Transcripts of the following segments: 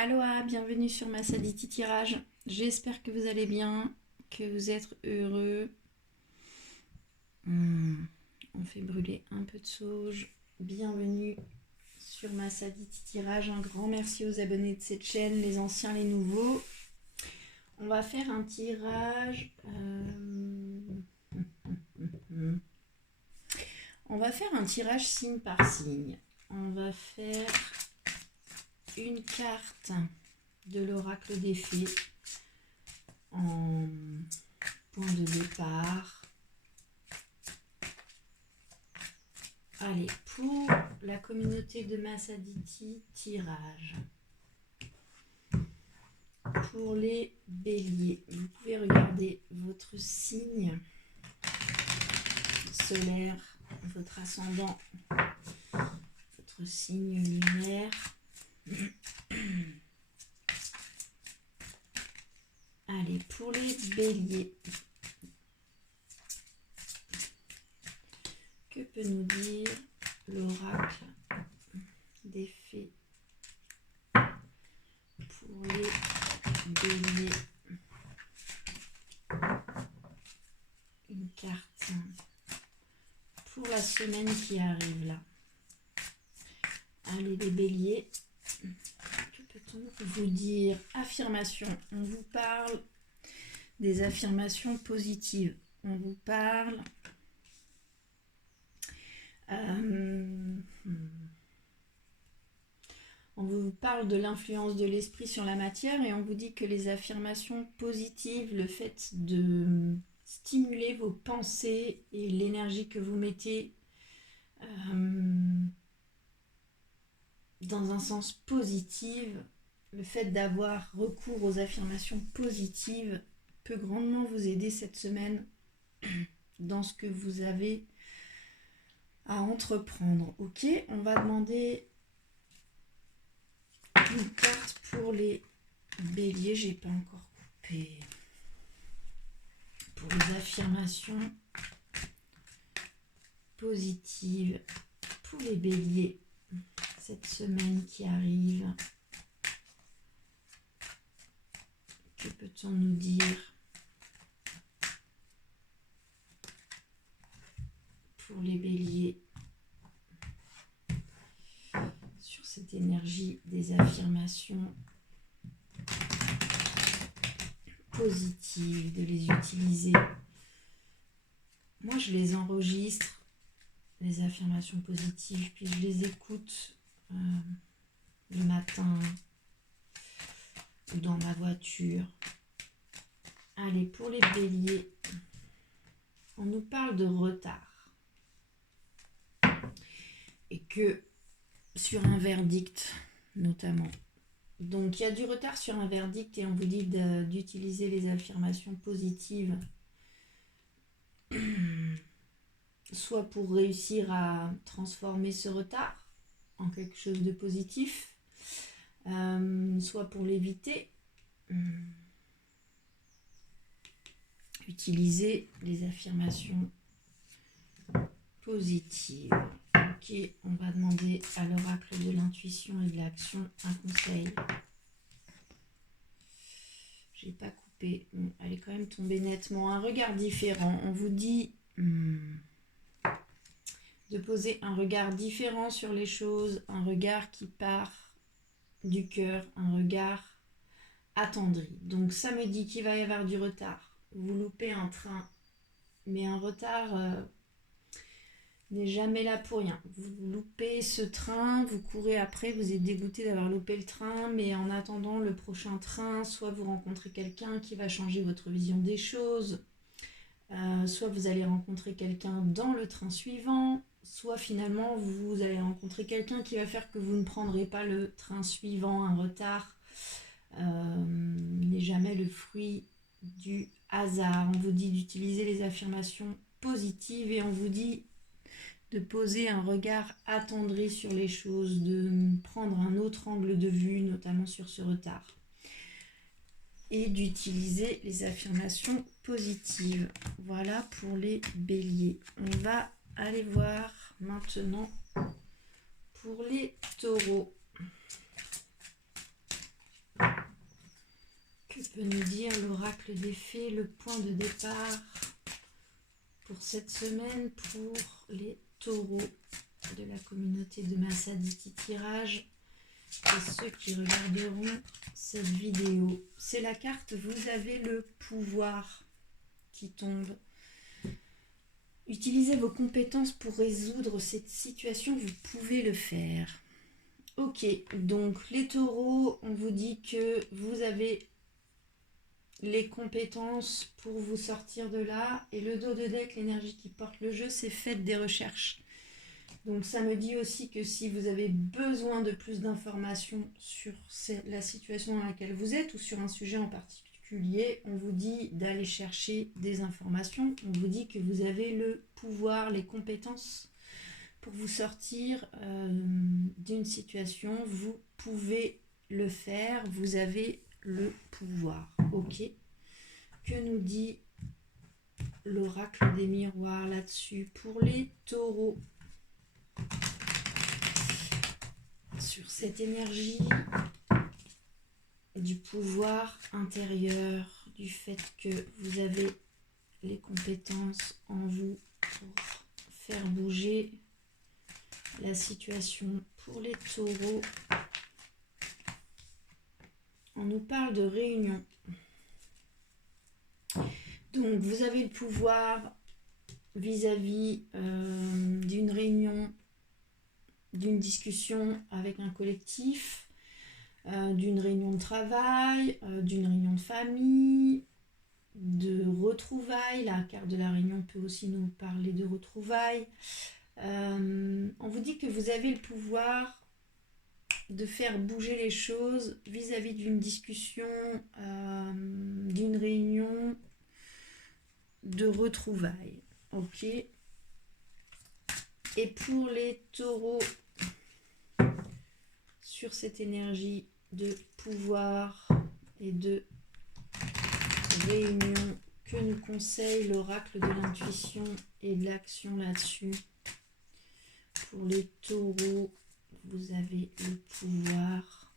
Aloha, bienvenue sur ma Saditi Tirage. J'espère que vous allez bien, que vous êtes heureux. On fait brûler un peu de sauge. Bienvenue sur ma Saditi Tirage. Un grand merci aux abonnés de cette chaîne, les anciens, les nouveaux. On va faire un tirage. On va faire un tirage signe par signe. On va faire une carte de l'oracle des fées en point de départ. Allez, pour la communauté de Masaditi, tirage. Pour les béliers, vous pouvez regarder votre signe solaire, votre ascendant, votre signe lunaire. Allez, pour les béliers, que peut nous dire l'oracle des fées pour les béliers? Une carte pour la semaine qui arrive là. Allez les béliers, que peut-on vous dire? Affirmation, on vous parle des affirmations positives. On vous parle de l'influence de l'esprit sur la matière et on vous dit que les affirmations positives, le fait de stimuler vos pensées et l'énergie que vous mettez dans un sens positif, le fait d'avoir recours aux affirmations positives peut grandement vous aider cette semaine dans ce que vous avez à entreprendre. Ok, on va demander une carte pour les béliers. J'ai pas encore coupé. Pour les affirmations positives pour les béliers cette semaine qui arrive. Que peut-on nous dire pour les béliers sur cette énergie des affirmations positives, de les utiliser? Moi, je les enregistre, les affirmations positives, puis je les écoute le matin ou dans ma voiture. Allez, pour les béliers, on nous parle de retard. Et que sur un verdict, notamment. Donc, il y a du retard sur un verdict et on vous dit d'utiliser les affirmations positives soit pour réussir à transformer ce retard en quelque chose de positif, soit pour l'éviter. Utilisez les affirmations positives. Ok, on va demander à l'oracle de l'intuition et de l'action un conseil. J'ai pas coupé. Bon, elle est quand même tombée nettement. Un regard différent. On vous dit de poser un regard différent sur les choses, un regard qui part du cœur, un regard attendri. Donc ça me dit qu'il va y avoir du retard. Vous loupez un train, mais un retard n'est jamais là pour rien. Vous loupez ce train, vous courez après, vous êtes dégoûté d'avoir loupé le train, mais en attendant le prochain train, soit vous rencontrez quelqu'un qui va changer votre vision des choses, soit vous allez rencontrer quelqu'un dans le train suivant, soit finalement vous allez rencontrer quelqu'un qui va faire que vous ne prendrez pas le train suivant. Un retard n'est jamais le fruit du hasard. On vous dit d'utiliser les affirmations positives et on vous dit de poser un regard attendri sur les choses, de prendre un autre angle de vue, notamment sur ce retard. Et d'utiliser les affirmations positives. Voilà pour les béliers. On va aller voir maintenant pour les taureaux. peut nous dire l'oracle des fées, le point de départ pour cette semaine pour les taureaux de la communauté de Massaditi Tirage et ceux qui regarderont cette vidéo. C'est la carte vous avez le pouvoir qui tombe. Utilisez vos compétences pour résoudre cette situation, vous pouvez le faire. Ok, donc les taureaux, on vous dit que vous avez les compétences pour vous sortir de là. Et le dos de deck, l'énergie qui porte le jeu, c'est faites des recherches. Donc ça me dit aussi que si vous avez besoin de plus d'informations sur la situation dans laquelle vous êtes ou sur un sujet en particulier, on vous dit d'aller chercher des informations. On vous dit que vous avez le pouvoir, les compétences pour vous sortir d'une situation. Vous pouvez le faire, vous avez le pouvoir. Ok. Que nous dit l'oracle des miroirs là-dessus pour les taureaux? Sur cette énergie du pouvoir intérieur, du fait que vous avez les compétences en vous pour faire bouger la situation pour les taureaux. On nous parle de réunion. Donc vous avez le pouvoir vis-à-vis d'une réunion, d'une discussion avec un collectif, d'une réunion de travail, d'une réunion de famille, de retrouvailles. La carte de la réunion peut aussi nous parler de retrouvailles. On vous dit que vous avez le pouvoir de faire bouger les choses vis-à-vis d'une discussion, d'une réunion, de retrouvailles. Ok. Et pour les taureaux, sur cette énergie de pouvoir et de réunion, que nous conseille l'oracle de l'intuition et de l'action là-dessus? Pour les taureaux, vous avez le pouvoir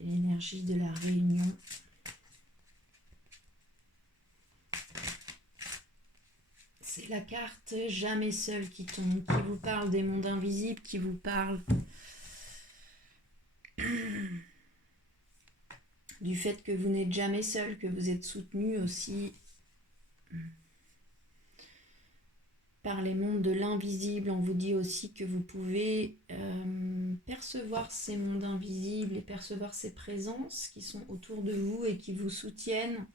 et l'énergie de la réunion. C'est la carte jamais seul qui tombe, qui vous parle des mondes invisibles, qui vous parle du fait que vous n'êtes jamais seul, que vous êtes soutenu aussi par les mondes de l'invisible. On vous dit aussi que vous pouvez percevoir ces mondes invisibles et percevoir ces présences qui sont autour de vous et qui vous soutiennent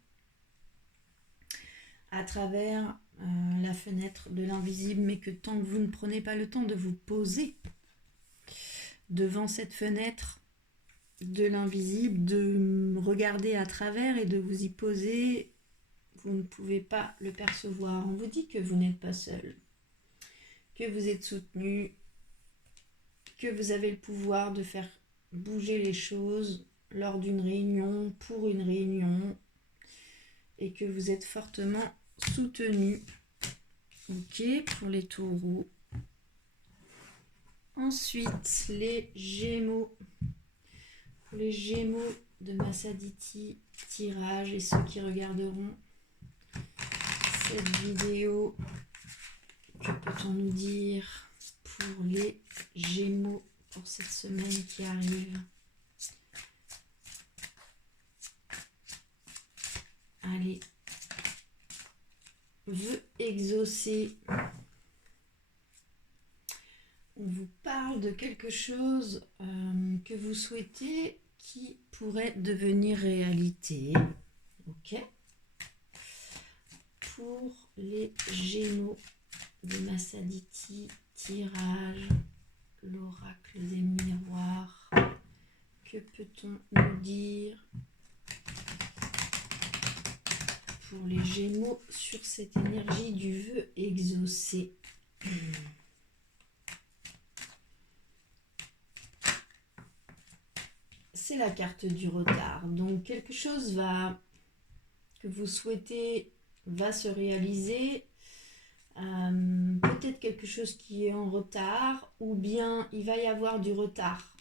à travers la fenêtre de l'invisible, mais que tant que vous ne prenez pas le temps de vous poser devant cette fenêtre de l'invisible, de regarder à travers et de vous y poser, vous ne pouvez pas le percevoir. On vous dit que vous n'êtes pas seul, que vous êtes soutenu, que vous avez le pouvoir de faire bouger les choses lors d'une réunion, pour une réunion, et que vous êtes fortement soutenu. Ok, pour les taureaux. Ensuite, les gémeaux. Pour les gémeaux de Massaditi Tirage et ceux qui regarderont cette vidéo, que peut-on nous dire pour les gémeaux pour cette semaine qui arrive? Allez, vœux exaucés. On vous parle de quelque chose que vous souhaitez qui pourrait devenir réalité. Ok. Pour les gémeaux de Massaditi Tirage, l'oracle des miroirs, que peut-on nous dire pour les gémeaux sur cette énergie du vœu exaucé? C'est la carte du retard. Donc quelque chose que vous souhaitez va se réaliser. Peut-être quelque chose qui est en retard, ou bien il va y avoir du retard.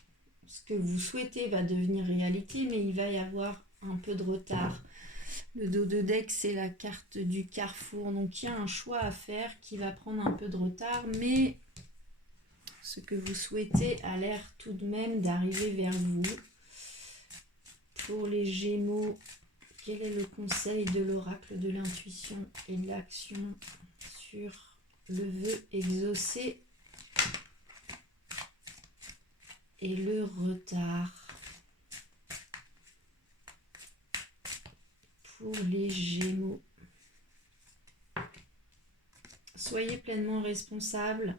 Ce que vous souhaitez va devenir réalité, mais il va y avoir un peu de retard. Le dos de deck, c'est la carte du carrefour. Donc, il y a un choix à faire qui va prendre un peu de retard. Mais ce que vous souhaitez a l'air tout de même d'arriver vers vous. Pour les Gémeaux, quel est le conseil de l'oracle de l'intuition et de l'action sur le vœu exaucé et le retard? Pour les Gémeaux, soyez pleinement responsables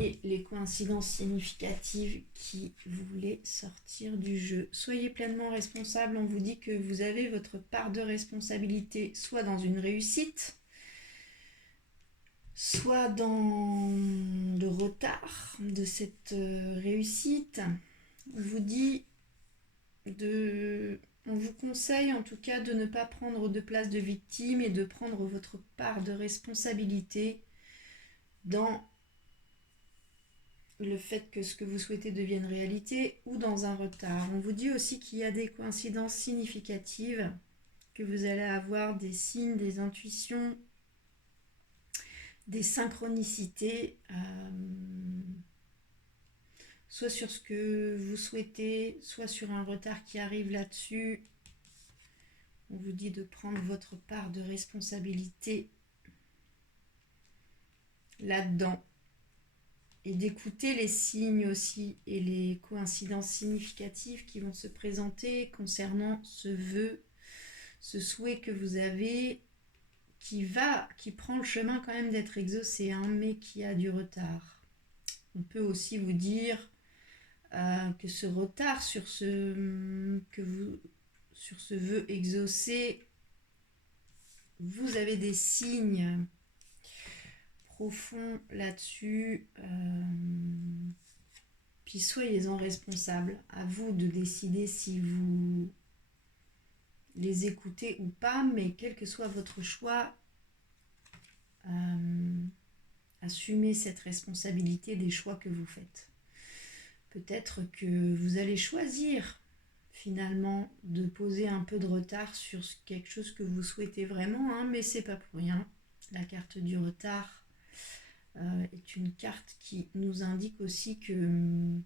et les coïncidences significatives qui voulaient sortir du jeu. Soyez pleinement responsables, on vous dit que vous avez votre part de responsabilité soit dans une réussite, soit dans le retard de cette réussite. On vous dit on vous conseille en tout cas de ne pas prendre de place de victime et de prendre votre part de responsabilité dans le fait que ce que vous souhaitez devienne réalité ou dans un retard. On vous dit aussi qu'il y a des coïncidences significatives, que vous allez avoir des signes, des intuitions, des synchronicités, soit sur ce que vous souhaitez, soit sur un retard qui arrive là-dessus. On vous dit de prendre votre part de responsabilité là-dedans et d'écouter les signes aussi et les coïncidences significatives qui vont se présenter concernant ce vœu, ce souhait que vous avez qui prend le chemin quand même d'être exaucé, hein, mais qui a du retard. On peut aussi vous dire que ce retard sur ce vœu exaucé, vous avez des signes profonds là-dessus. Puis soyez-en responsables. À vous de décider si vous les écoutez ou pas, mais quel que soit votre choix, assumez cette responsabilité des choix que vous faites. Peut-être que vous allez choisir finalement de poser un peu de retard sur quelque chose que vous souhaitez vraiment, hein, mais c'est pas pour rien. La carte du retard est une carte qui nous indique aussi que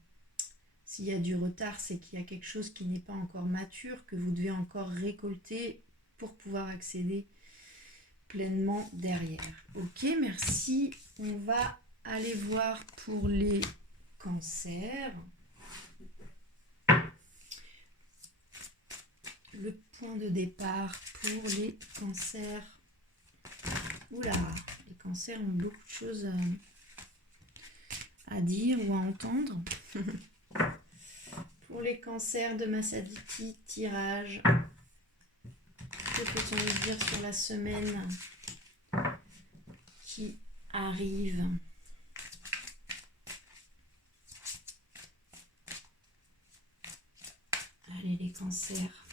s'il y a du retard, c'est qu'il y a quelque chose qui n'est pas encore mature, que vous devez encore récolter pour pouvoir accéder pleinement derrière. Ok, merci. On va aller voir pour les cancers. Le point de départ pour les cancers. Oula, les cancers ont beaucoup de choses à dire ou à entendre. Pour les cancers de Masadiki, tirage. Que peut-on nous dire sur la semaine qui arrive? Allez, les cancers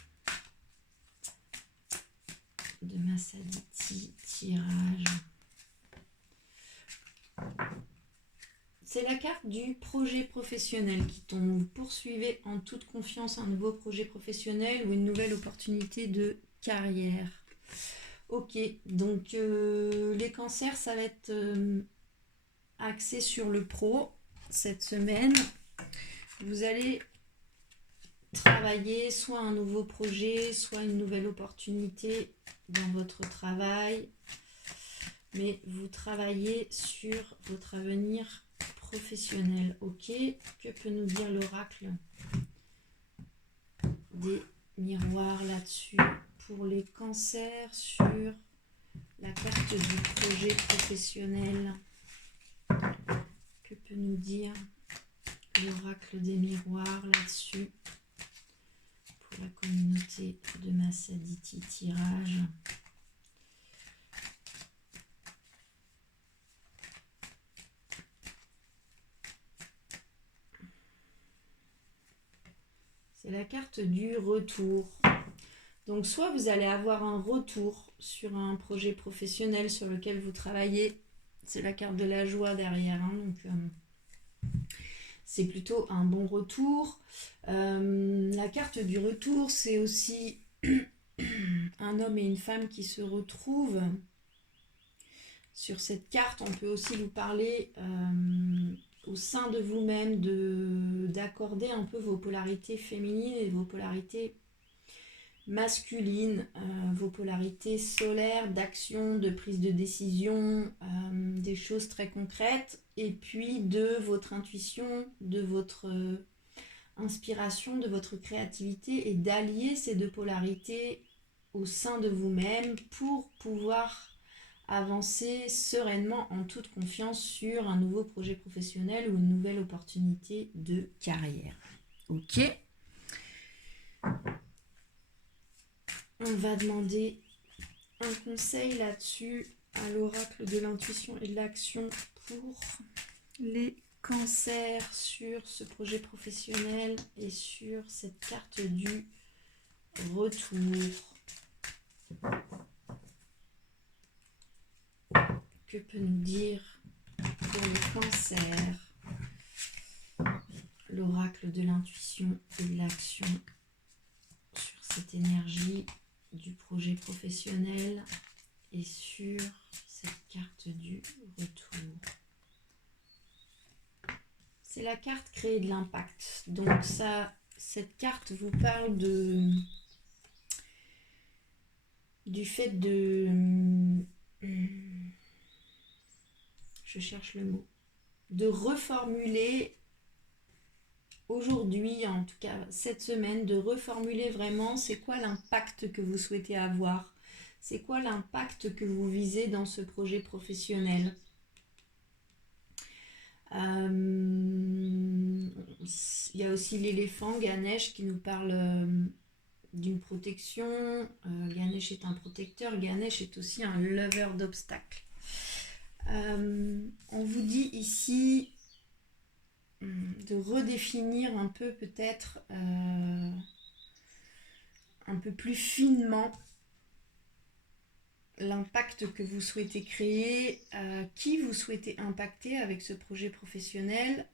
de Masadiki, tirage. C'est la carte du projet professionnel qui tombe. Vous poursuivez en toute confiance un nouveau projet professionnel ou une nouvelle opportunité de carrière. Ok, donc les cancers, ça va être axé sur le pro cette semaine. Vous allez travailler soit un nouveau projet, soit une nouvelle opportunité dans votre travail. Mais vous travaillez sur votre avenir professionnel. Ok, que peut nous dire l'oracle des miroirs là-dessus pour les cancers sur la carte du projet professionnel? Que peut nous dire l'oracle des miroirs là-dessus pour la communauté de Masadiki tirage? C'est la carte du retour. Donc soit vous allez avoir un retour sur un projet professionnel sur lequel vous travaillez. C'est la carte de la joie derrière. Hein, donc, c'est plutôt un bon retour. La carte du retour, c'est aussi un homme et une femme qui se retrouvent. Sur cette carte, on peut aussi vous parler au sein de vous-même d'accorder un peu vos polarités féminines et vos polarités masculines, vos polarités solaires, d'action, de prise de décision, des choses très concrètes, et puis de votre intuition, de votre inspiration, de votre créativité, et d'allier ces deux polarités au sein de vous-même pour pouvoir avancer sereinement en toute confiance sur un nouveau projet professionnel ou une nouvelle opportunité de carrière. Ok. On va demander un conseil là-dessus à l'oracle de l'intuition et de l'action pour les cancers sur ce projet professionnel et sur cette carte du retour. Que peut nous dire pour le cancer l'oracle de l'intuition et de l'action sur cette énergie du projet professionnel et sur cette carte du retour? C'est la carte créer de l'impact. Donc ça, cette carte vous parle du fait de... Je cherche le mot. De reformuler aujourd'hui, en tout cas cette semaine, de reformuler vraiment c'est quoi l'impact que vous souhaitez avoir. C'est quoi l'impact que vous visez dans ce projet professionnel. Il y a aussi l'éléphant Ganesh qui nous parle d'une protection. Ganesh est un protecteur, Ganesh est aussi un lover d'obstacles. On vous dit ici de redéfinir un peu peut-être un peu plus finement l'impact que vous souhaitez créer, qui vous souhaitez impacter avec ce projet professionnel.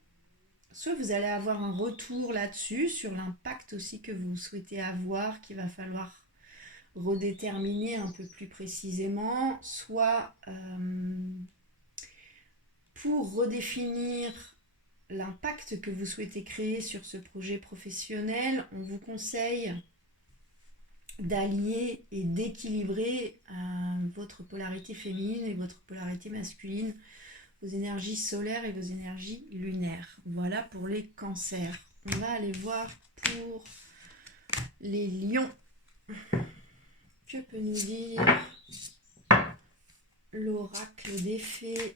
Soit vous allez avoir un retour là-dessus, sur l'impact aussi que vous souhaitez avoir, qu'il va falloir redéterminer un peu plus précisément, soit pour redéfinir l'impact que vous souhaitez créer sur ce projet professionnel, on vous conseille d'allier et d'équilibrer votre polarité féminine et votre polarité masculine, vos énergies solaires et vos énergies lunaires. Voilà pour les cancers. On va aller voir pour les lions. Que peut nous dire l'oracle des fées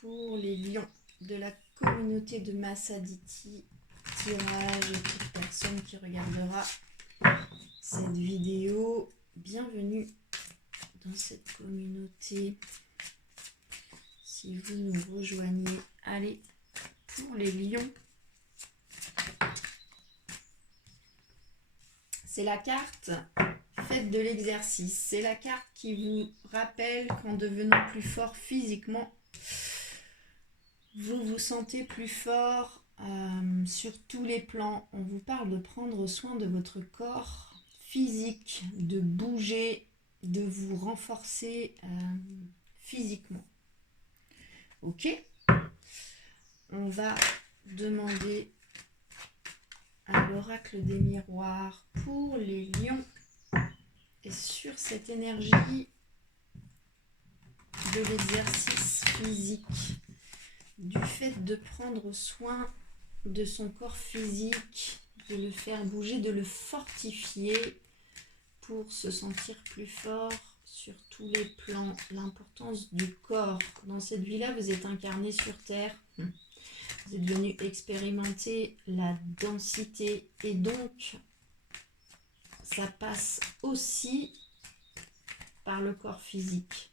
pour les lions de la communauté de Massaditi? Tirage et toute personne qui regardera cette vidéo, bienvenue dans cette communauté. Si vous nous rejoignez, allez, pour les lions, c'est la carte faites de l'exercice. C'est la carte qui vous rappelle qu'en devenant plus fort physiquement, vous vous sentez plus fort sur tous les plans. On vous parle de prendre soin de votre corps physique, de bouger, de vous renforcer physiquement. Ok, on va demander à l'oracle des miroirs pour les lions et sur cette énergie de l'exercice physique, du fait de prendre soin de son corps physique, de le faire bouger, de le fortifier pour se sentir plus fort sur tous les plans. L'importance du corps. Dans cette vie-là, vous êtes incarné sur Terre. Vous êtes venu expérimenter la densité et donc ça passe aussi par le corps physique.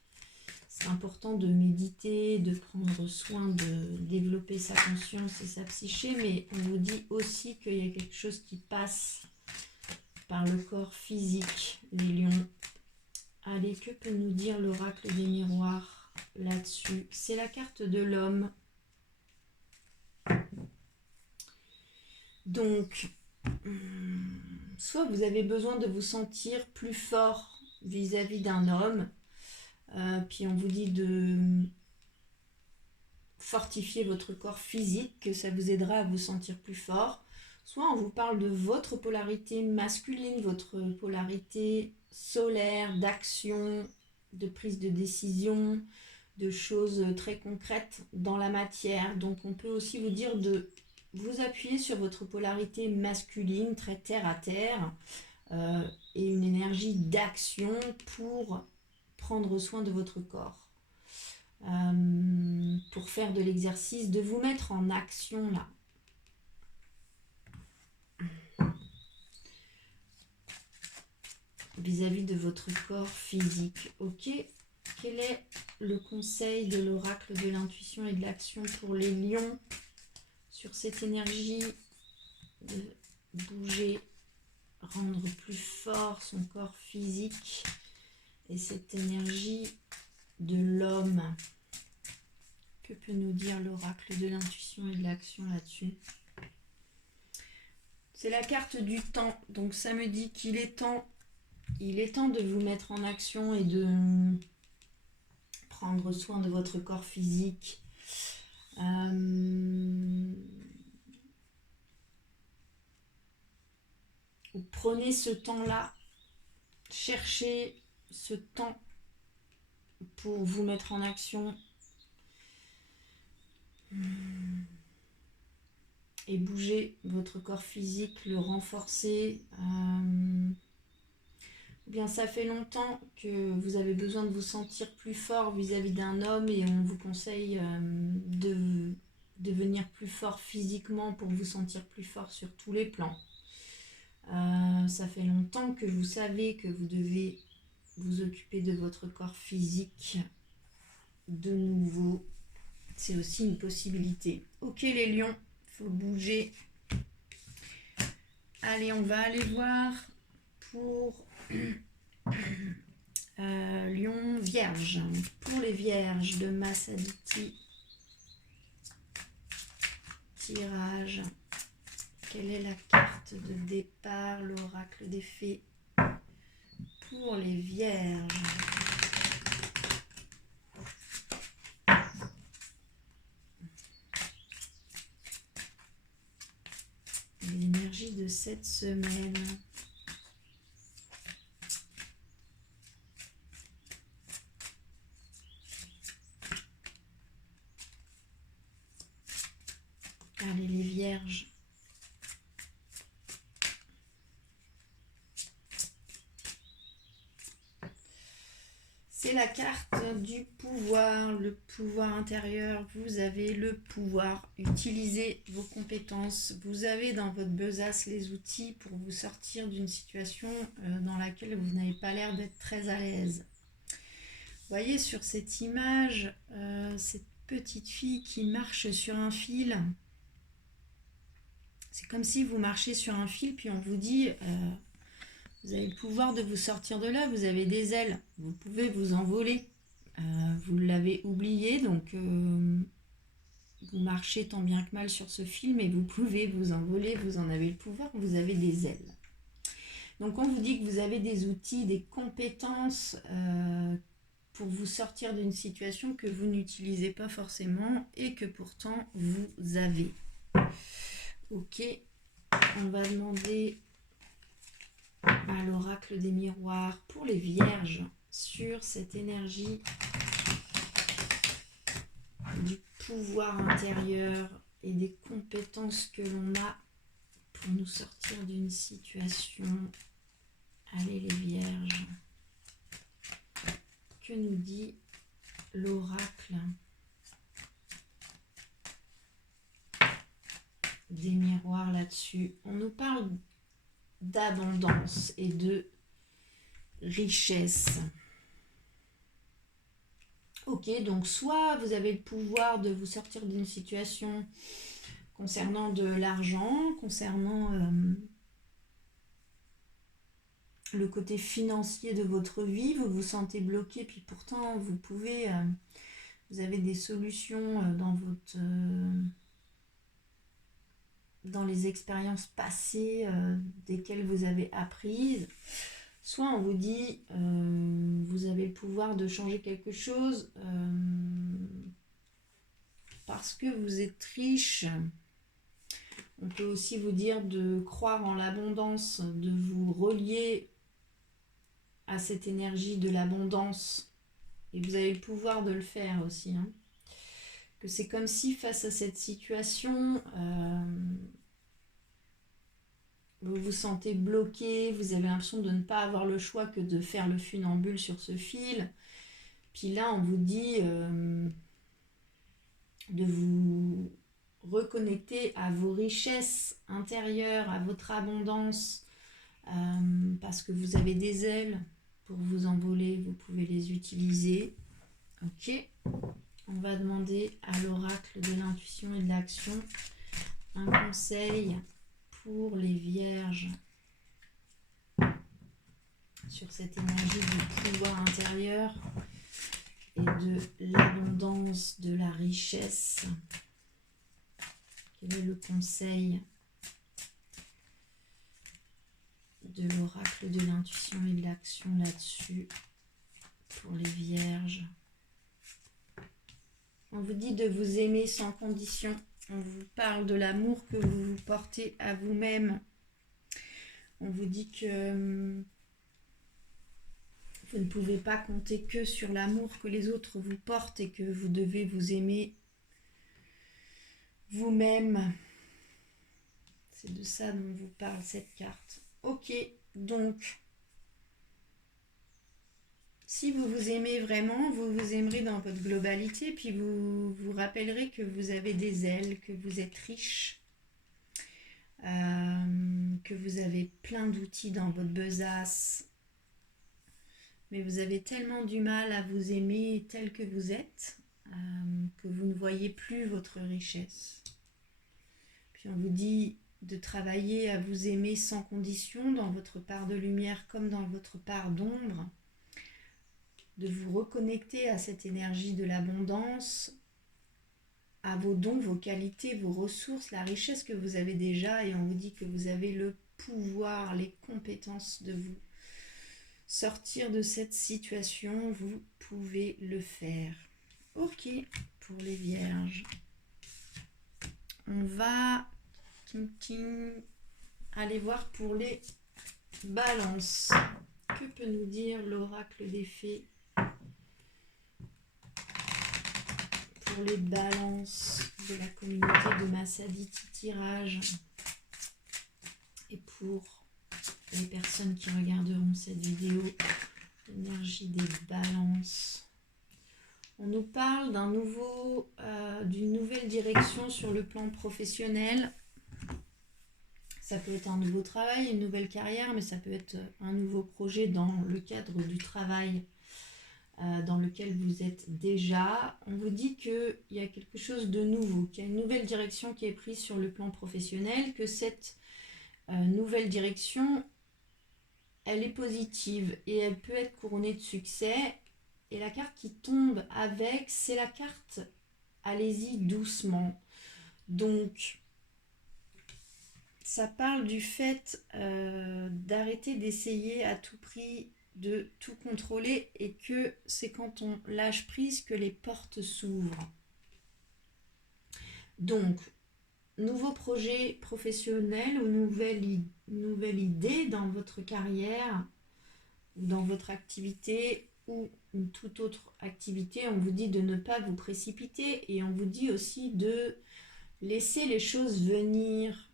C'est important de méditer, de prendre soin, de développer sa conscience et sa psyché, mais on vous dit aussi qu'il y a quelque chose qui passe par le corps physique, les lions. Allez, que peut nous dire l'oracle des miroirs là-dessus? C'est la carte de l'homme. Donc, soit vous avez besoin de vous sentir plus fort vis-à-vis d'un homme, puis on vous dit de fortifier votre corps physique, que ça vous aidera à vous sentir plus fort. Soit on vous parle de votre polarité masculine, votre polarité solaire, d'action, de prise de décision, de choses très concrètes dans la matière. Donc on peut aussi vous dire de vous appuyer sur votre polarité masculine, très terre à terre, et une énergie d'action pour prendre soin de votre corps. Pour faire de l'exercice, de vous mettre en action là. Vis-à-vis de votre corps physique. Ok, quel est le conseil de l'oracle de l'intuition et de l'action pour les lions sur cette énergie de bouger, rendre plus fort son corps physique et cette énergie de l'homme? Que peut nous dire l'oracle de l'intuition et de l'action là-dessus? C'est la carte du temps, donc ça me dit qu'il est temps, de vous mettre en action et de prendre soin de votre corps physique. Vous prenez ce temps-là, cherchez ce temps pour vous mettre en action et bouger votre corps physique, le renforcer. Bien, ça fait longtemps que vous avez besoin de vous sentir plus fort vis-à-vis d'un homme et on vous conseille de devenir plus fort physiquement pour vous sentir plus fort sur tous les plans. Ça fait longtemps que vous savez que vous devez vous occuper de votre corps physique de nouveau. C'est aussi une possibilité. Ok les lions, il faut bouger. Allez, on va aller voir pour Lion Vierge. Pour les Vierges de Massaditi. Tirage. Quelle est la carte de départ, l'oracle des fées pour les Vierges? L'énergie de cette semaine. Allez les Vierges. C'est la carte du pouvoir, le pouvoir intérieur. Vous avez le pouvoir. Utilisez vos compétences. Vous avez dans votre besace les outils pour vous sortir d'une situation dans laquelle vous n'avez pas l'air d'être très à l'aise. Vous voyez sur cette image, cette petite fille qui marche sur un fil. C'est comme si vous marchez sur un fil, puis on vous dit... vous avez le pouvoir de vous sortir de là, vous avez des ailes, vous pouvez vous envoler. Vous l'avez oublié, donc vous marchez tant bien que mal sur ce fil, mais vous pouvez vous envoler, vous en avez le pouvoir, vous avez des ailes. Donc on vous dit que vous avez des outils, des compétences pour vous sortir d'une situation que vous n'utilisez pas forcément et que pourtant vous avez. Ok, on va demander à l'oracle des miroirs pour les Vierges sur cette énergie du pouvoir intérieur et des compétences que l'on a pour nous sortir d'une situation. Allez les Vierges, que nous dit l'oracle des miroirs là-dessus? On nous parle d'abondance et de richesse. Ok, donc soit vous avez le pouvoir de vous sortir d'une situation concernant de l'argent, concernant le côté financier de votre vie, vous vous sentez bloqué, puis pourtant vous pouvez, vous avez des solutions dans dans les expériences passées desquelles vous avez appris. Soit on vous dit, vous avez le pouvoir de changer quelque chose parce que vous êtes riche. On peut aussi vous dire de croire en l'abondance, de vous relier à cette énergie de l'abondance. Et vous avez le pouvoir de le faire aussi. Hein. Que c'est comme si face à cette situation, vous vous sentez bloqué, vous avez l'impression de ne pas avoir le choix que de faire le funambule sur ce fil. Puis là, on vous dit de vous reconnecter à vos richesses intérieures, à votre abondance, parce que vous avez des ailes pour vous envoler, vous pouvez les utiliser. Ok, on va demander à l'oracle de l'intuition et de l'action un conseil pour les vierges sur cette énergie du pouvoir intérieur et de l'abondance, de la richesse. Quel est le conseil de l'oracle de l'intuition et de l'action là-dessus pour les vierges? On vous dit de vous aimer sans condition. On vous parle de l'amour que vous portez à vous-même. On vous dit que vous ne pouvez pas compter que sur l'amour que les autres vous portent et que vous devez vous aimer vous-même. C'est de ça dont vous parle cette carte. Ok, donc, si vous vous aimez vraiment, vous vous aimerez dans votre globalité, puis vous vous rappellerez que vous avez des ailes, que vous êtes riche, que vous avez plein d'outils dans votre besace, mais vous avez tellement du mal à vous aimer tel que vous êtes, que vous ne voyez plus votre richesse. Puis on vous dit de travailler à vous aimer sans condition dans votre part de lumière comme dans votre part d'ombre, de vous reconnecter à cette énergie de l'abondance, à vos dons, vos qualités, vos ressources, la richesse que vous avez déjà, et on vous dit que vous avez le pouvoir, les compétences de vous sortir de cette situation, vous pouvez le faire. Ok, pour les vierges. On va aller voir pour les balances. Que peut nous dire l'oracle des fées pour les balances de la communauté de Massaditi Tirage et pour les personnes qui regarderont cette vidéo, l'énergie des balances. On nous parle d'une nouvelle direction sur le plan professionnel. Ça peut être un nouveau travail, une nouvelle carrière, mais ça peut être un nouveau projet dans le cadre du travail dans lequel vous êtes déjà. On vous dit qu'il y a quelque chose de nouveau, qu'il y a une nouvelle direction qui est prise sur le plan professionnel, que cette nouvelle direction, elle est positive et elle peut être couronnée de succès. Et la carte qui tombe avec, c'est la carte « Allez-y doucement ». Donc, ça parle du fait d'arrêter d'essayer à tout prix de tout contrôler et que c'est quand on lâche prise que les portes s'ouvrent. Donc, nouveau projet professionnel ou nouvelle idée dans votre carrière ou dans votre activité ou une toute autre activité, on vous dit de ne pas vous précipiter et on vous dit aussi de laisser les choses venir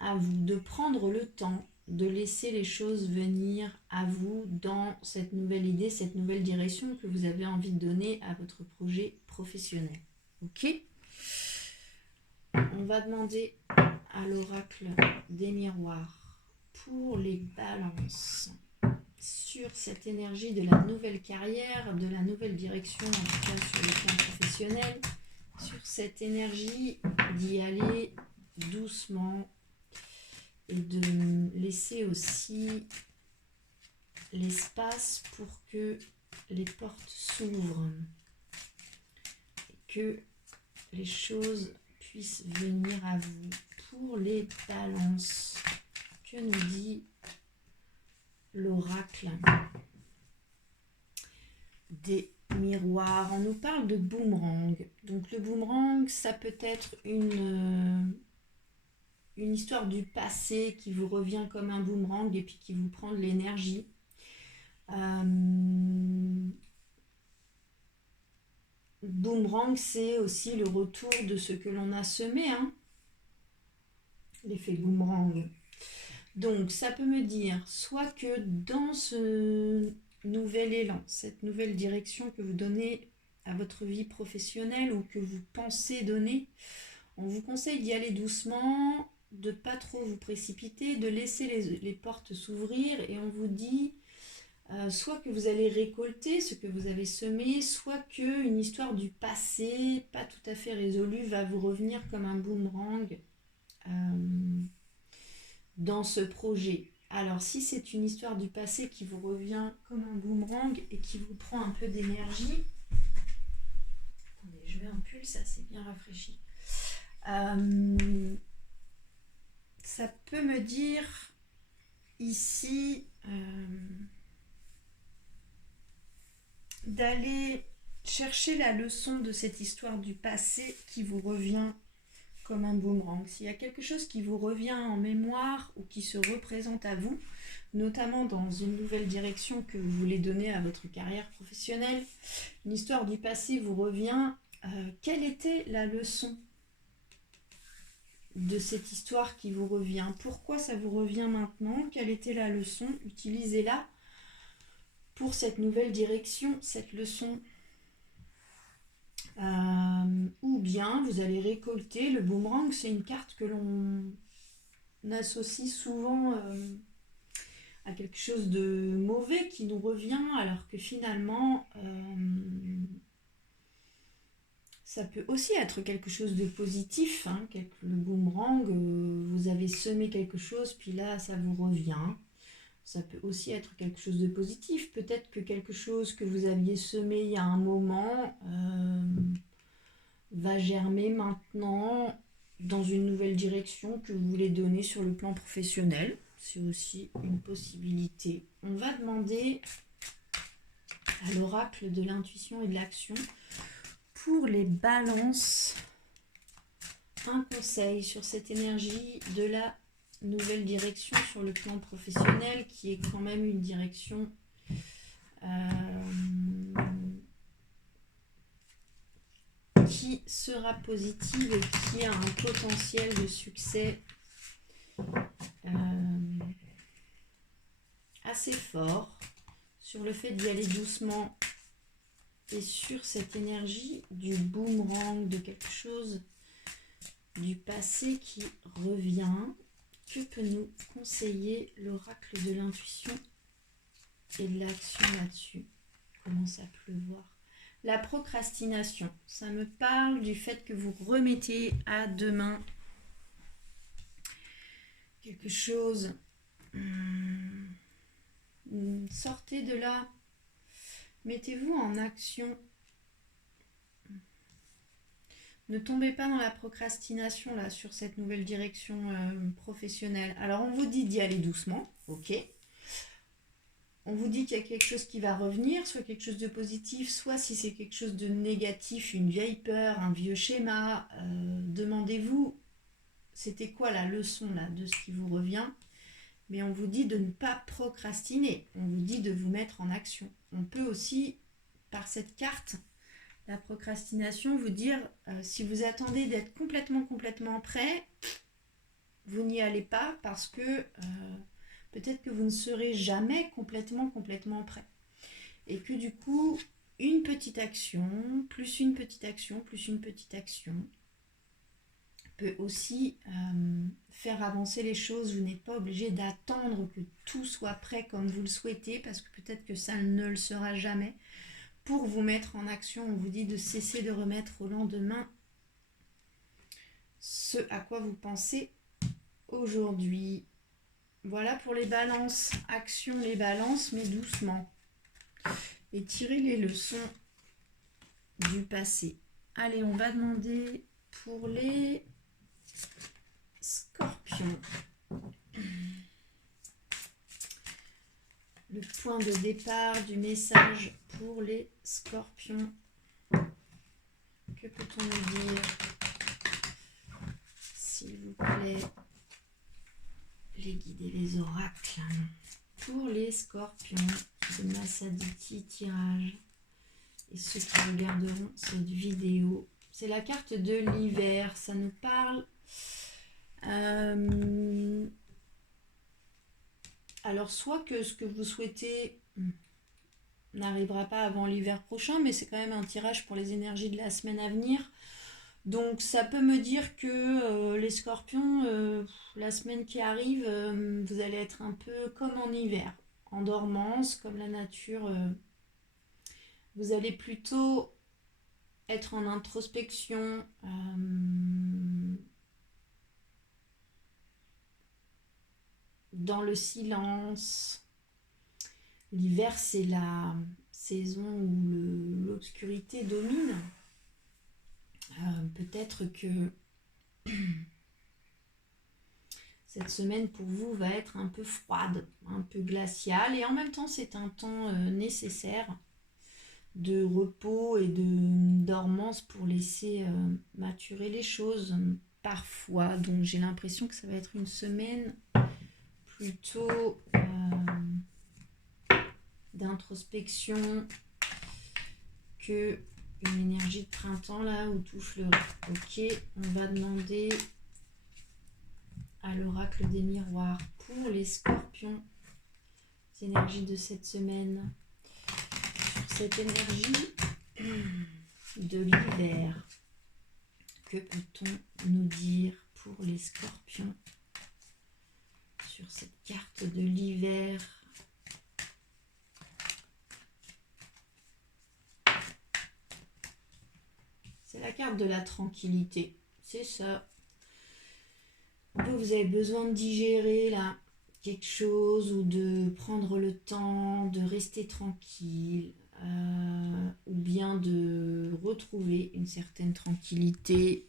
à vous, de prendre le temps de laisser les choses venir à vous dans cette nouvelle idée, cette nouvelle direction que vous avez envie de donner à votre projet professionnel. Ok ? On va demander à l'oracle des miroirs pour les balances sur cette énergie de la nouvelle carrière, de la nouvelle direction, en tout cas sur le plan professionnel, sur cette énergie d'y aller doucement et de laisser aussi l'espace pour que les portes s'ouvrent et que les choses puissent venir à vous pour les balances, que nous dit l'oracle des miroirs? On nous parle de boomerang. Donc le boomerang, ça peut être une histoire du passé qui vous revient comme un boomerang et puis qui vous prend de l'énergie. Boomerang, c'est aussi le retour de ce que l'on a semé, hein, l'effet boomerang. Donc, ça peut me dire soit que dans ce nouvel élan, cette nouvelle direction que vous donnez à votre vie professionnelle ou que vous pensez donner, on vous conseille d'y aller doucement, de ne pas trop vous précipiter, de laisser les portes s'ouvrir, et on vous dit soit que vous allez récolter ce que vous avez semé, soit qu'une histoire du passé, pas tout à fait résolue, va vous revenir comme un boomerang dans ce projet. Alors si c'est une histoire du passé qui vous revient comme un boomerang et qui vous prend un peu d'énergie, attendez, je vais un pull, ça c'est bien rafraîchi. Ça peut me dire ici d'aller chercher la leçon de cette histoire du passé qui vous revient comme un boomerang. S'il y a quelque chose qui vous revient en mémoire ou qui se représente à vous, notamment dans une nouvelle direction que vous voulez donner à votre carrière professionnelle, une histoire du passé vous revient, quelle était la leçon de cette histoire qui vous revient? Pourquoi ça vous revient maintenant? Quelle était la leçon? Utilisez-la pour cette nouvelle direction, cette leçon. Ou bien vous allez récolter le boomerang. C'est une carte que l'on associe souvent à quelque chose de mauvais qui nous revient, alors que finalement ça peut aussi être quelque chose de positif, hein. Le boomerang, vous avez semé quelque chose, puis là ça vous revient. Ça peut aussi être quelque chose de positif. Peut-être que quelque chose que vous aviez semé il y a un moment va germer maintenant dans une nouvelle direction que vous voulez donner sur le plan professionnel. C'est aussi une possibilité. On va demander à l'oracle de l'intuition et de l'action pour les balances un conseil sur cette énergie de la nouvelle direction sur le plan professionnel, qui est quand même une direction qui sera positive et qui a un potentiel de succès assez fort, sur le fait d'y aller doucement et sur cette énergie du boomerang, de quelque chose du passé qui revient. Que peut nous conseiller l'oracle de l'intuition et de l'action là-dessus? Commence à pleuvoir. La procrastination, ça me parle du fait que vous remettez à demain quelque chose. Sortez de là, mettez-vous en action. Ne tombez pas dans la procrastination là sur cette nouvelle direction professionnelle. Alors on vous dit d'y aller doucement, ok. On vous dit qu'il y a quelque chose qui va revenir, soit quelque chose de positif, soit si c'est quelque chose de négatif, une vieille peur, un vieux schéma, demandez-vous, c'était quoi la leçon là de ce qui vous revient? Mais on vous dit de ne pas procrastiner, on vous dit de vous mettre en action. On peut aussi, par cette carte, la procrastination, vous dire, si vous attendez d'être complètement prêt, vous n'y allez pas parce que peut-être que vous ne serez jamais complètement prêt. Et que du coup, une petite action, plus une petite action, plus une petite action, peut aussi faire avancer les choses. Vous n'êtes pas obligé d'attendre que tout soit prêt comme vous le souhaitez, parce que peut-être que ça ne le sera jamais. Pour vous mettre en action, on vous dit de cesser de remettre au lendemain ce à quoi vous pensez aujourd'hui. Voilà pour les balances. Action les balances, mais doucement. Et tirez les leçons du passé. Allez, on va demander pour les point de départ du message pour les scorpions. Que peut-on nous dire, s'il vous plaît, les guides et les oracles pour les scorpions de Masaditi tirage et ceux qui regarderont cette vidéo? C'est la carte de l'hiver, ça nous parle. Alors soit que ce que vous souhaitez n'arrivera pas avant l'hiver prochain, mais c'est quand même un tirage pour les énergies de la semaine à venir. Donc ça peut me dire que les scorpions, la semaine qui arrive, vous allez être un peu comme en hiver, en dormance, comme la nature. Vous allez plutôt être en introspection, dans le silence. L'hiver, c'est la saison où l'obscurité domine. Peut-être que cette semaine pour vous va être un peu froide, un peu glaciale, et en même temps c'est un temps nécessaire de repos et de dormance pour laisser maturer les choses parfois. Donc j'ai l'impression que ça va être une semaine plutôt d'introspection que une énergie de printemps là où tout fleurit. Ok, on va demander à l'oracle des miroirs pour les scorpions, les énergies de cette semaine, sur cette énergie de l'hiver. Que peut-on nous dire pour les scorpions sur cette carte de l'hiver? C'est la carte de la tranquillité, c'est ça. Vous avez besoin de digérer là quelque chose ou de prendre le temps de rester tranquille, ou bien de retrouver une certaine tranquillité.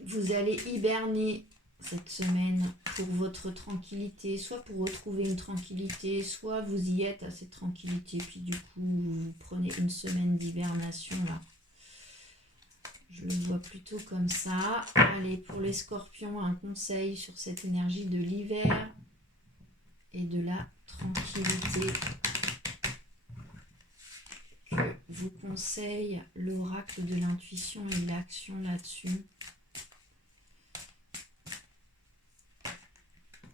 Vous allez hiberner cette semaine pour votre tranquillité, soit pour retrouver une tranquillité, soit vous y êtes à cette tranquillité, puis du coup vous prenez une semaine d'hibernation là. Je le vois plutôt comme ça. Allez, pour les scorpions, un conseil sur cette énergie de l'hiver et de la tranquillité que vous conseille l'oracle de l'intuition et de l'action là-dessus.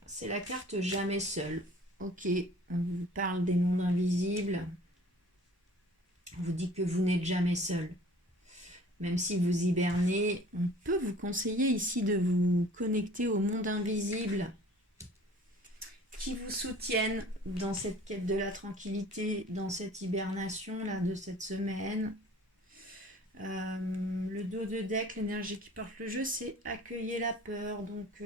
C'est la carte jamais seul. Ok, on vous parle des mondes invisibles. On vous dit que vous n'êtes jamais seul. Même si vous hibernez, on peut vous conseiller ici de vous connecter au monde invisible qui vous soutiennent dans cette quête de la tranquillité, dans cette hibernation là de cette semaine. Le dos de deck, l'énergie qui porte le jeu, c'est accueillir la peur. Donc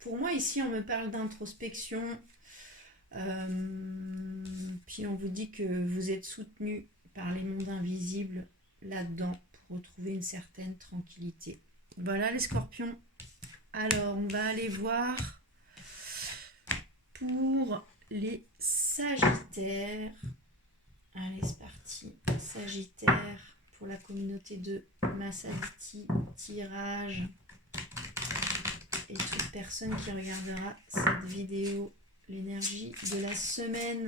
pour moi ici on me parle d'introspection. Puis on vous dit que vous êtes soutenu par les mondes invisibles là-dedans pour retrouver une certaine tranquillité. Voilà les scorpions. Alors on va aller voir pour les sagittaires. Allez, c'est parti. Sagittaire pour la communauté de Masaditi tirage et toute personne qui regardera cette vidéo. L'énergie de la semaine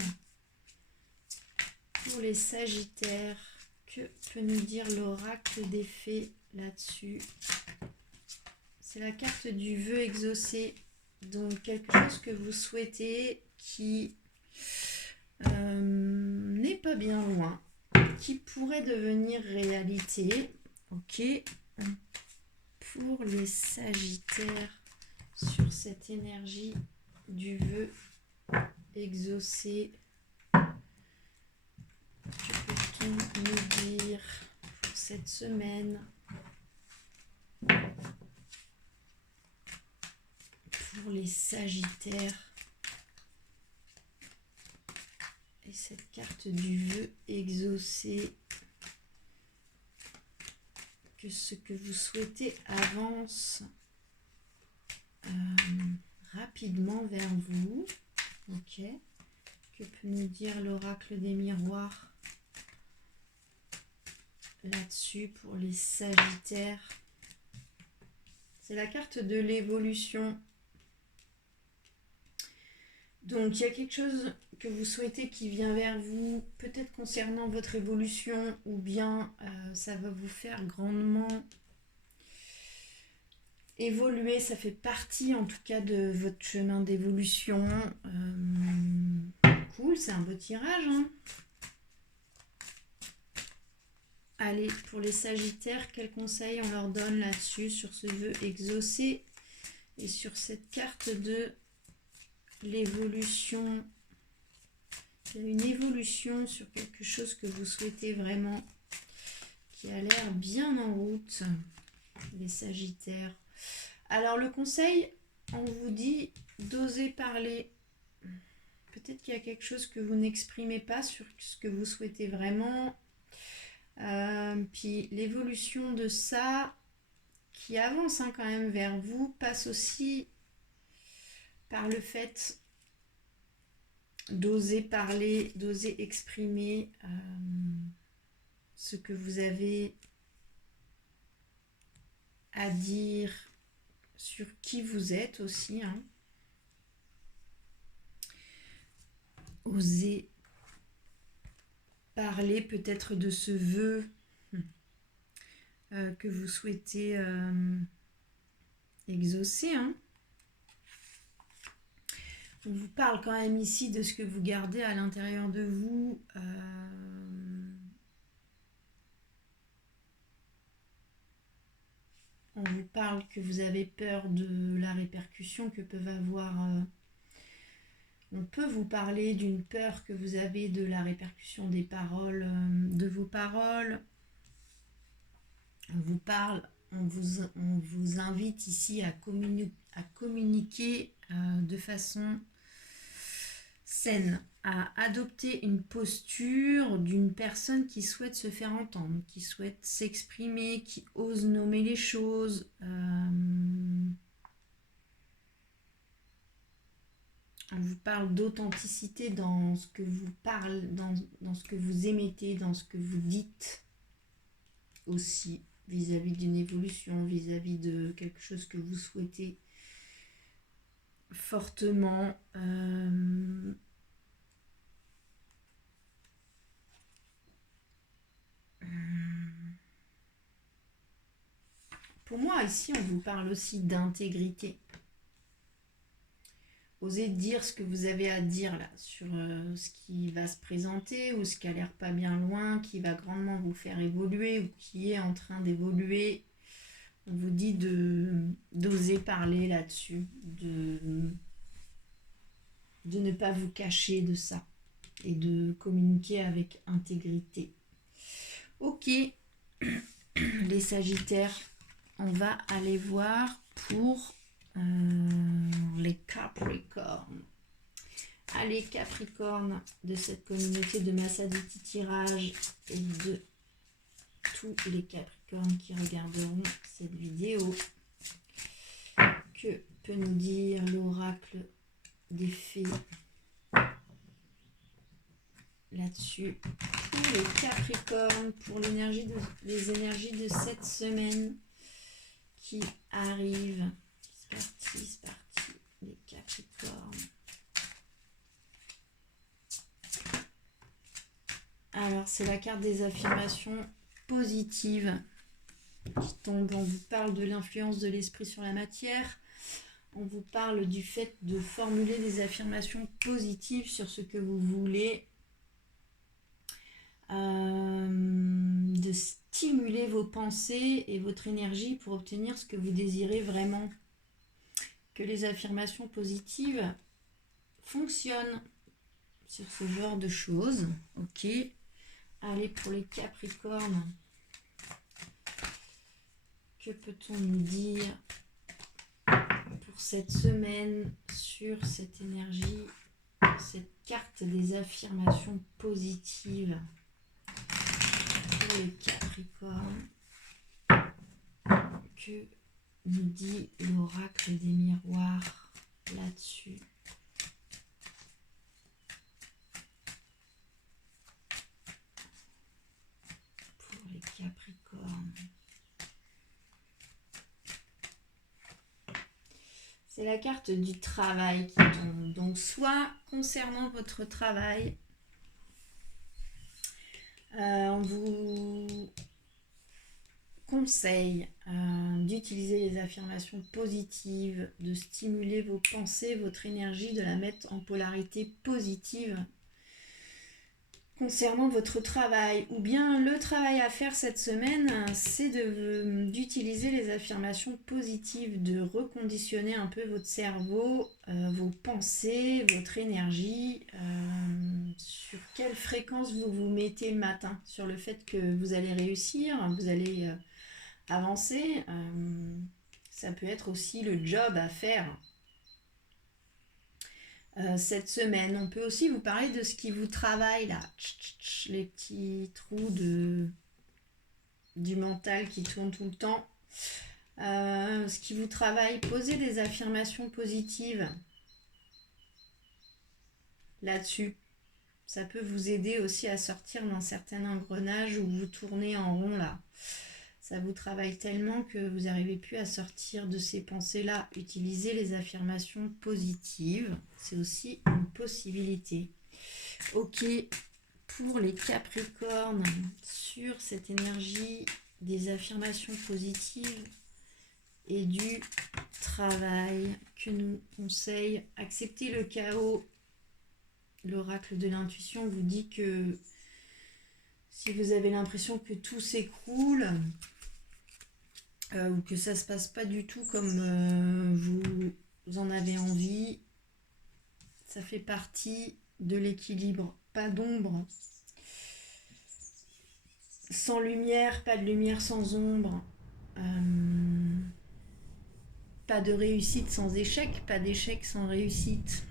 pour les sagittaires. Que peut nous dire l'oracle des fées là-dessus? C'est la carte du vœu exaucé. Donc quelque chose que vous souhaitez qui n'est pas bien loin, qui pourrait devenir réalité. Ok. Pour les sagittaires sur cette énergie du vœu exaucé, que peut-on nous dire pour cette semaine pour les sagittaires et cette carte du vœu exaucé? Que ce que vous souhaitez avance rapidement. rapidement vers vous. Ok. Que peut nous dire l'oracle des miroirs là-dessus pour les Sagittaires? C'est la carte de l'évolution. Donc, il y a quelque chose que vous souhaitez qui vient vers vous, peut-être concernant votre évolution, ou bien ça va vous faire grandement évoluer. Ça fait partie, en tout cas, de votre chemin d'évolution. Cool, c'est un beau tirage, hein. Allez, pour les Sagittaires, quels conseils on leur donne là-dessus, sur ce vœu exaucé et sur cette carte de l'évolution? Il y a une évolution sur quelque chose que vous souhaitez vraiment, qui a l'air bien en route, les Sagittaires. Alors, le conseil, on vous dit d'oser parler. Peut-être qu'il y a quelque chose que vous n'exprimez pas sur ce que vous souhaitez vraiment. Puis l'évolution de ça, qui avance quand même vers vous, passe aussi par le fait d'oser parler, d'oser exprimer ce que vous avez à dire sur qui vous êtes aussi, hein. Oser parler peut-être de ce vœu que vous souhaitez exaucer, hein. On vous parle quand même ici de ce que vous gardez à l'intérieur de vous. On vous parle que vous avez peur de la répercussion que peuvent avoir... on peut vous parler d'une peur que vous avez de la répercussion des paroles, de vos paroles. On vous parle, on vous invite ici à communiquer de façon saine, à adopter une posture d'une personne qui souhaite se faire entendre, qui souhaite s'exprimer, qui ose nommer les choses. On vous parle d'authenticité dans ce que vous parlez, dans ce que vous émettez, dans ce que vous dites aussi, vis-à-vis d'une évolution, vis-à-vis de quelque chose que vous souhaitez fortement. Pour moi, ici, on vous parle aussi d'intégrité. Osez dire ce que vous avez à dire là, sur ce qui va se présenter ou ce qui a l'air pas bien loin, qui va grandement vous faire évoluer ou qui est en train d'évoluer. On vous dit d'oser parler là-dessus, de ne pas vous cacher de ça et de communiquer avec intégrité. Ok, les Sagittaires, on va aller voir pour les Capricornes. Allez, Capricorne, de cette communauté de Massaditi Tirage et de tous les Capricornes qui regarderont cette vidéo, que peut nous dire l'oracle des fées là-dessus pour les Capricornes, pour les énergies de cette semaine qui arrive? C'est parti, les Capricornes. Alors, c'est la carte des affirmations positives qui tombe. On vous parle de l'influence de l'esprit sur la matière. On vous parle du fait de formuler des affirmations positives sur ce que vous voulez. De stimuler vos pensées et votre énergie pour obtenir ce que vous désirez vraiment. Que les affirmations positives fonctionnent sur ce genre de choses. Ok. Allez, pour les Capricornes, que peut-on nous dire pour cette semaine sur cette énergie, cette carte des affirmations positives pour les Capricornes? Que nous dit l'oracle des miroirs là-dessus. Pour les Capricornes. C'est la carte du travail qui tombe. Donc, soit concernant votre travail, on vous conseille d'utiliser les affirmations positives, de stimuler vos pensées, votre énergie, de la mettre en polarité positive concernant votre travail. Ou bien le travail à faire cette semaine, c'est d'utiliser les affirmations positives, de reconditionner un peu votre cerveau, vos pensées, votre énergie, sur quelle fréquence vous vous mettez le matin, sur le fait que vous allez réussir, vous allez avancer. Ça peut être aussi le job à faire cette semaine. On peut aussi vous parler de ce qui vous travaille là, les petits trous du mental qui tournent tout le temps. Ce qui vous travaille, posez des affirmations positives là-dessus. Ça peut vous aider aussi à sortir d'un certain engrenage où vous tournez en rond là. Ça vous travaille tellement que vous n'arrivez plus à sortir de ces pensées-là. Utilisez les affirmations positives. C'est aussi une possibilité. Ok, pour les Capricornes, sur cette énergie des affirmations positives et du travail que nous conseille, accepter le chaos. L'oracle de l'intuition vous dit que si vous avez l'impression que tout s'écroule, ou que ça se passe pas du tout comme vous en avez envie, ça fait partie de l'équilibre. Pas d'ombre sans lumière, pas de lumière sans ombre, pas de réussite sans échec, pas d'échec sans réussite.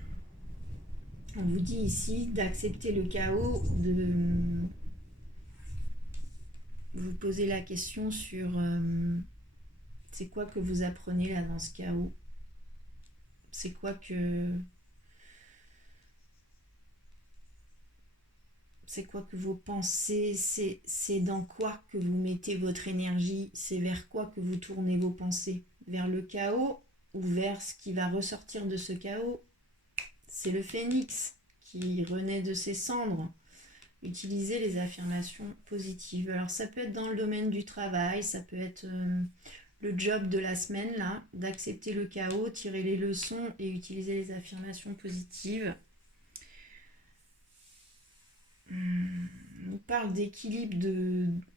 On vous dit ici d'accepter le chaos, de vous poser la question sur c'est quoi que vous apprenez là dans ce chaos, c'est quoi que vos pensées, c'est dans quoi que vous mettez votre énergie, c'est vers quoi que vous tournez vos pensées, vers le chaos ou vers ce qui va ressortir de ce chaos. C'est le phénix qui renaît de ses cendres. Utilisez les affirmations positives. Alors ça peut être dans le domaine du travail, ça peut être le job de la semaine là, d'accepter le chaos, tirer les leçons et utiliser les affirmations positives. On parle d'équilibre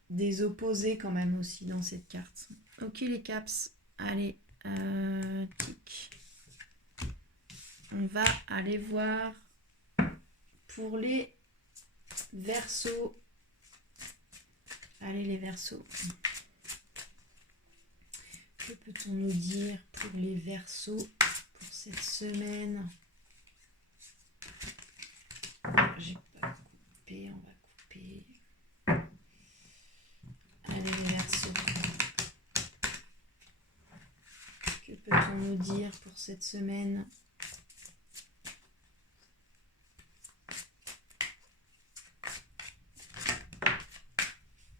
des opposés quand même aussi dans cette carte. Ok les caps, allez, tic. On va aller voir pour les Verseaux. Allez les Verseaux. Que peut-on nous dire pour les Verseaux pour cette semaine? J'ai pas coupé, on va couper. Allez les Verseaux. Que peut-on nous dire pour cette semaine?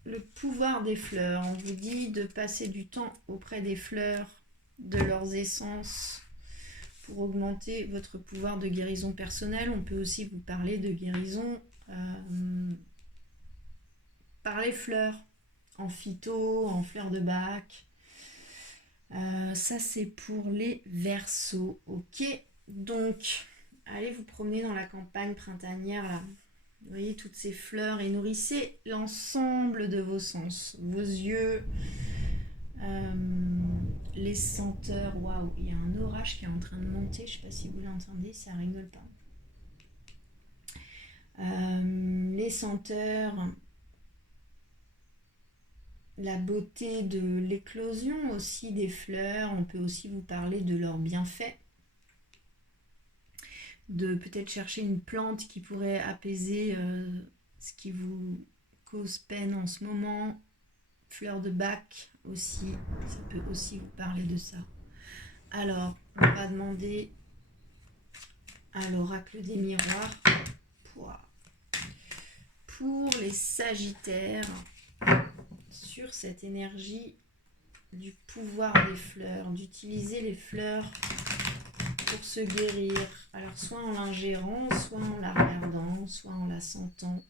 Le pouvoir des fleurs. On vous dit de passer du temps auprès des fleurs, de leurs essences, pour augmenter votre pouvoir de guérison personnelle. On peut aussi vous parler de guérison par les fleurs, en phyto, en fleurs de bac. Ça, c'est pour les Verseaux. Ok, donc, allez vous promener dans la campagne printanière, là. Vous voyez toutes ces fleurs et nourrissez l'ensemble de vos sens, vos yeux, les senteurs. Waouh, il y a un orage qui est en train de monter, je ne sais pas si vous l'entendez, ça rigole pas. Les senteurs, la beauté de l'éclosion aussi des fleurs. On peut aussi vous parler de leurs bienfaits, de peut-être chercher une plante qui pourrait apaiser ce qui vous cause peine en ce moment. Fleurs de bac aussi, ça peut aussi vous parler de ça. Alors, on va demander à l'oracle des miroirs pour les Sagittaires sur cette énergie du pouvoir des fleurs, d'utiliser les fleurs pour se guérir. Alors soit en l'ingérant, soit en la regardant, soit en la sentant.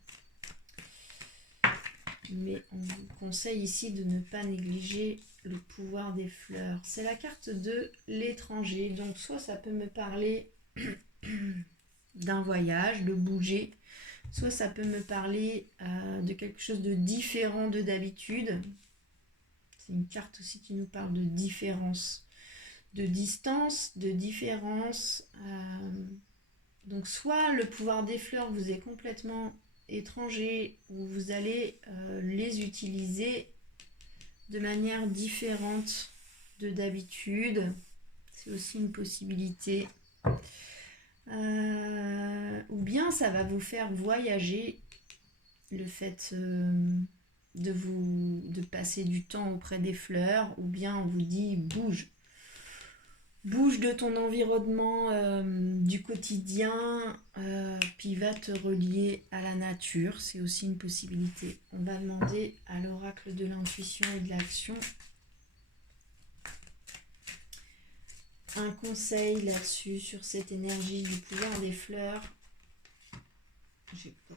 Mais on vous conseille ici de ne pas négliger le pouvoir des fleurs. C'est la carte de l'étranger. Donc soit ça peut me parler d'un voyage, de bouger. Soit ça peut me parler de quelque chose de différent de d'habitude. C'est une carte aussi qui nous parle de différence, de distance, de différence. Donc soit le pouvoir des fleurs vous est complètement étranger, ou vous allez les utiliser de manière différente de d'habitude. C'est aussi une possibilité. Ou bien ça va vous faire voyager, le fait de passer du temps auprès des fleurs, ou bien on vous dit bouge de ton environnement du quotidien, puis va te relier à la nature. C'est aussi une possibilité. On va demander à l'oracle de l'intuition et de l'action un conseil là-dessus, sur cette énergie du pouvoir des fleurs. J'ai pas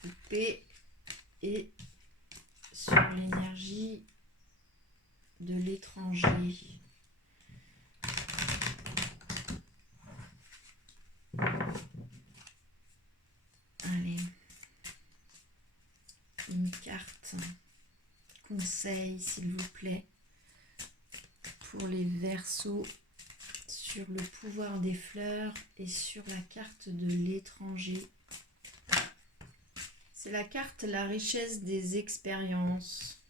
coupé. Et sur l'énergie de l'étranger. Allez. Une carte conseil, s'il vous plaît, pour les Verseaux sur le pouvoir des fleurs et sur la carte de l'étranger. C'est la carte la richesse des expériences.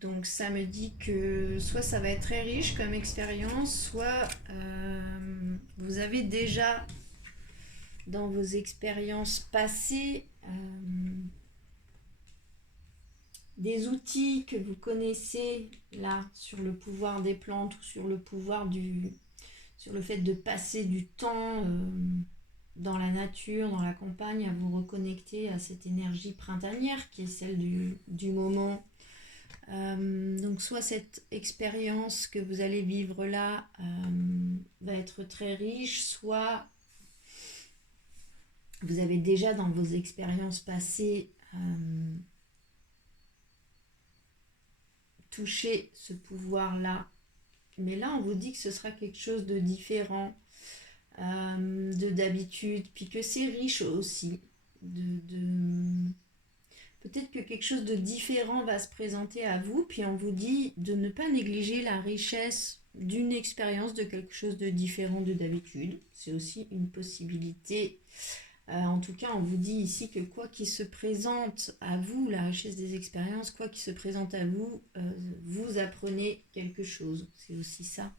Donc ça me dit que soit ça va être très riche comme expérience, soit vous avez déjà dans vos expériences passées des outils que vous connaissez là sur le pouvoir des plantes ou sur le pouvoir sur le fait de passer du temps dans la nature, dans la campagne, à vous reconnecter à cette énergie printanière qui est celle du moment. Donc soit cette expérience que vous allez vivre là va être très riche, soit vous avez déjà dans vos expériences passées touché ce pouvoir-là. Mais là, on vous dit que ce sera quelque chose de différent de d'habitude, puis que c'est riche aussi. Peut-être que quelque chose de différent va se présenter à vous, puis on vous dit de ne pas négliger la richesse d'une expérience, de quelque chose de différent de d'habitude. C'est aussi une possibilité. En tout cas, on vous dit ici que quoi qu'il se présente à vous, la richesse des expériences, quoi qu'il se présente à vous, vous apprenez quelque chose. C'est aussi ça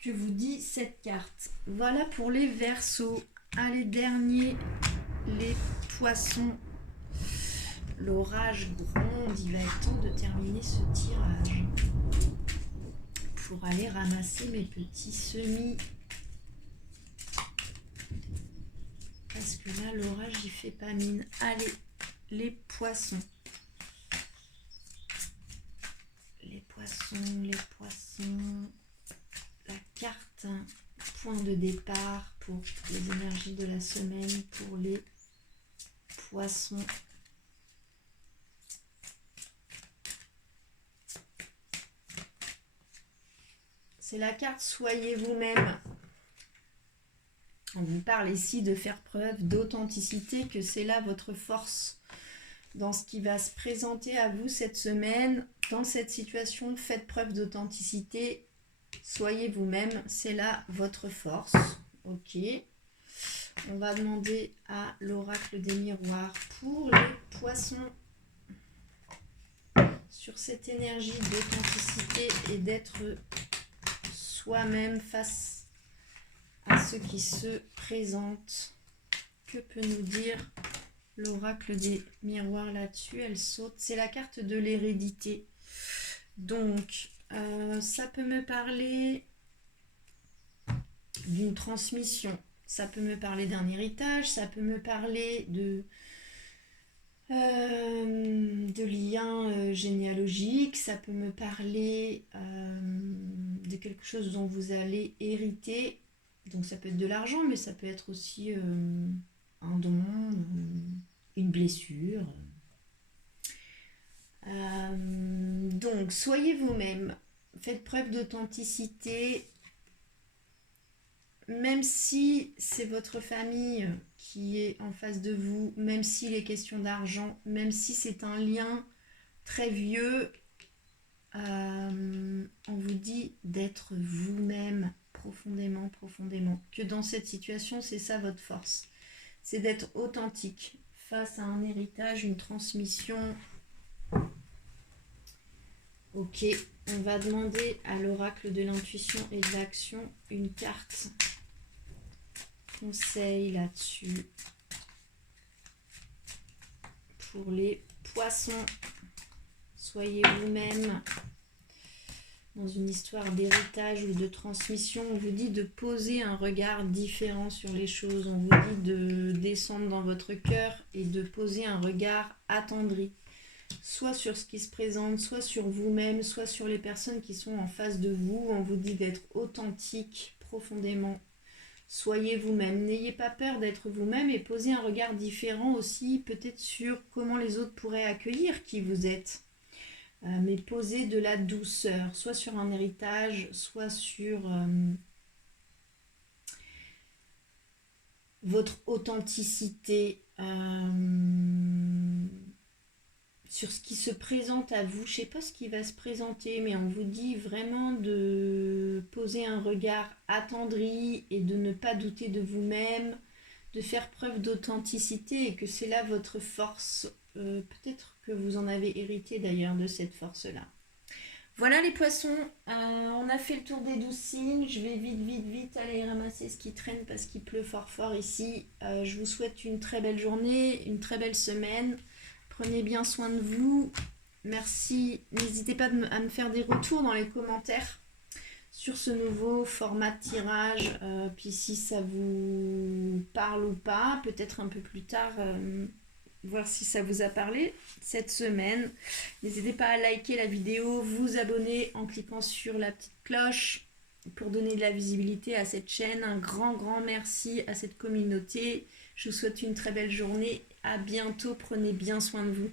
que vous dit cette carte. Voilà pour les Verseaux. Allez, dernier, les Poissons. L'orage gronde, il va être temps de terminer ce tirage pour aller ramasser mes petits semis. Parce que là, l'orage, il fait pas mine. Allez, les Poissons. Les Poissons. La carte, point de départ pour les énergies de la semaine, pour les Poissons. C'est la carte Soyez vous-même. On vous parle ici de faire preuve d'authenticité, que c'est là votre force dans ce qui va se présenter à vous cette semaine. Dans cette situation, faites preuve d'authenticité. Soyez vous-même, c'est là votre force. Ok. On va demander à l'oracle des miroirs pour les Poissons sur cette énergie d'authenticité et d'être soi-même face à ce qui se présente. Que peut nous dire l'oracle des miroirs là-dessus? Elle saute. C'est la carte de l'hérédité. Donc, ça peut me parler d'une transmission. Ça peut me parler d'un héritage, ça peut me parler de liens généalogiques, ça peut me parler de quelque chose dont vous allez hériter. Donc ça peut être de l'argent, mais ça peut être aussi un don, une blessure. Donc soyez vous-même, faites preuve d'authenticité, même si c'est votre famille qui est en face de vous, même s'il est question d'argent, même si c'est un lien très vieux, on vous dit d'être vous-même profondément, profondément. Que dans cette situation, c'est ça votre force. C'est d'être authentique face à un héritage, une transmission. Ok, on va demander à l'oracle de l'intuition et de l'action une carte conseil là-dessus pour les poissons. Soyez vous-même. Dans une histoire d'héritage ou de transmission, on vous dit de poser un regard différent sur les choses. On vous dit de descendre dans votre cœur et de poser un regard attendri. Soit sur ce qui se présente, soit sur vous-même, soit sur les personnes qui sont en face de vous. On vous dit d'être authentique profondément. Soyez vous-même. N'ayez pas peur d'être vous-même et posez un regard différent aussi, peut-être sur comment les autres pourraient accueillir qui vous êtes. Mais posez de la douceur, soit sur un héritage, soit sur votre authenticité, sur ce qui se présente à vous. Je ne sais pas ce qui va se présenter, mais on vous dit vraiment de poser un regard attendri et de ne pas douter de vous-même, de faire preuve d'authenticité et que c'est là votre force. Peut-être que vous en avez hérité d'ailleurs de cette force-là. Voilà les poissons, on a fait le tour des 12 signes. Je vais vite aller ramasser ce qui traîne parce qu'il pleut fort ici. Je vous souhaite une très belle journée, une très belle semaine. Prenez bien soin de vous. Merci. N'hésitez pas à me faire des retours dans les commentaires sur ce nouveau format de tirage. Puis si ça vous parle ou pas, peut-être un peu plus tard, voir si ça vous a parlé cette semaine. N'hésitez pas à liker la vidéo, vous abonner en cliquant sur la petite cloche pour donner de la visibilité à cette chaîne. Un grand merci à cette communauté. Je vous souhaite une très belle journée. À bientôt. Prenez bien soin de vous.